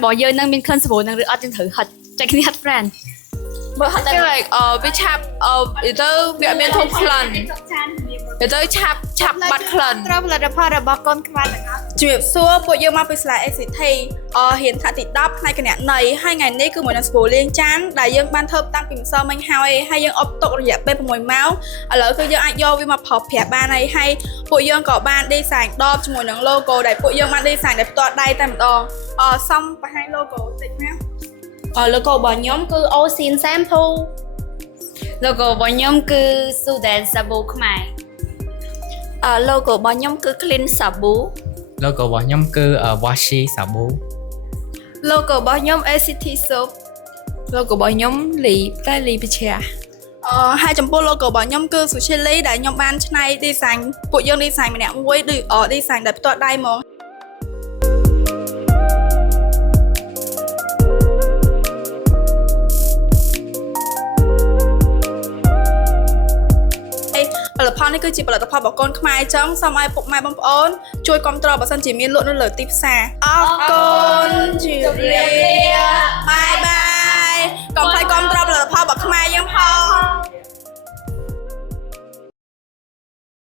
bỏ giờ năng miên khăn sầu năng được ăn trên thử hạt chạy khi hạt brand cái này với chạp tới việc miền thông khẩn để tới chạp bát khẩn ត្រូវផលិតផលរបស់កូនខ្មែរទាំងអស់ ជំរាបសួរពួកយើងមកពីសាលា ACT រៀនថ្នាក់ទី10ផ្នែកគណនេយ្យហើយថ្ងៃនេះគឺមួយនឹងស្ពូលាងចានដែលយើងបានធ្វើតាំងពីម្សិលមិញហើយយើងអបទុករយៈពេល6ម៉ោងឥឡូវគឺយើងអាចយកវាមកប្រើប្រាស់បានហើយពួកយើងក៏បាន design ដបជាមួយនឹង logo ដែលពួកយើងបាន design ដោយផ្ទាល់ដៃតែម្ដងសំបង្ហាញ logo តិចណា logo របស់ខ្ញុំគឺ Ocean Shampoo logo របស់ខ្ញុំគឺ Sudan សាប៊ូខ្មែរ logo របស់ខ្ញុំគឺ clean សាប៊ូ logo របស់ខ្ញុំគឺ washi សាប៊ូ logo របស់ខ្ញុំ ACT soap logo របស់ខ្ញុំលីតែលីបជា ហើយចំពោះ logo របស់ខ្ញុំគឺ Suchili ដែលខ្ញុំបានច្នៃ design ពួកយើង design ម្នាក់មួយដូច design ដោយផ្ទាល់ដៃហ្មងផលិតផលនេះគឺជាផលិតផលរបស់កូនខ្មែរអញ្ចឹងសូមឲ្យពុកម៉ែបងប្អូនជួយគាំទ្របើសិនជាមានលក់នៅលើទីផ្សារអរគុណជម្រាបលាបាយបាយ